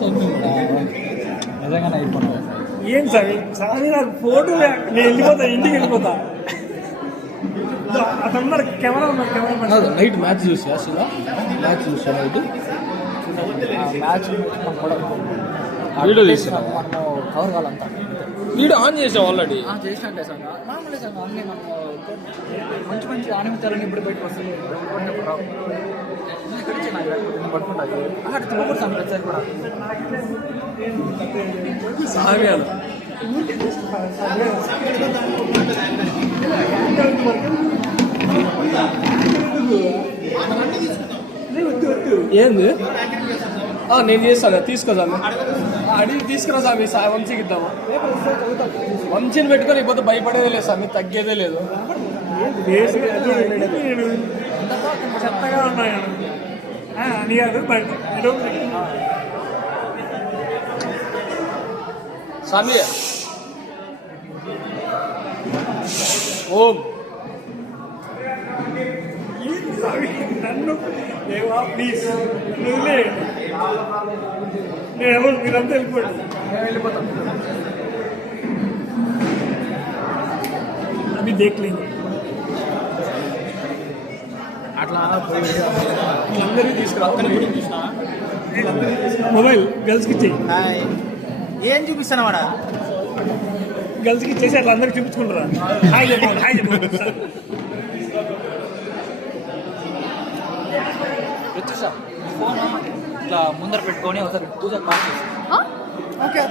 Match అయిపోయింది నిజంగానే అయిపోయింది. ఏం సార్ సార్ నాకు ఫోటో నేను వెళ్ళిపోతా, ఇంటికి వెళ్ళిపోతా. అతను కెమెరా ఉన్నాడు, కెమెరా నైట్ మ్యాచ్ చూసి అసలు మ్యాచ్ చూసా నైట్ మ్యాచ్ వీడియో తీసాను. మనము కవర్ కావాలంతా వీడియో ఆన్ చేసాం ఆల్రెడీ చేసినట్టే సార్. మామూలే సార్, అన్నీ మనము మంచి మంచి ఆనిమితాలని ఇప్పుడు బయటకు వస్తుంది. ఇక్కడికి నాకు పట్టుకుంటాను అక్కడ తిరుగుతాను ప్రతిసారి కూడా సాగాలి. ఏంది నేను చేస్తాను, తీసుకోదాన్ని అడిగి తీసుకురా స్వామి. వంశీకి ఇద్దామా? వంశీని పెట్టుకొని అయిపోతే భయపడేదే లేదు స్వామి, తగ్గేదే లేదు. చెత్తగా ఉన్నాను స్వామి. ఓం నన్ను దేవా ప్లీజ్ నువ్వులే, నేను ఎవరు మీరంతా వెళ్ళిపోయాడు. వెళ్ళిపోతాం. అవి దేఖలేండి అట్లా అందరికీ తీసుకురా. మొబైల్ గర్ల్స్కి ఇచ్చేయి. ఏం చూపిస్తాను వాడా? గర్ల్స్కి ఇచ్చేసి అట్లా అందరికి చూపించుకుంటారా? హాయ్ చెప్పండి, హాయ్ చెప్పండి. ఫోన్ ఇట్లా ముందర పెట్టుకొని ఒకసారి పూజ కాల్ చేసి ఓకే.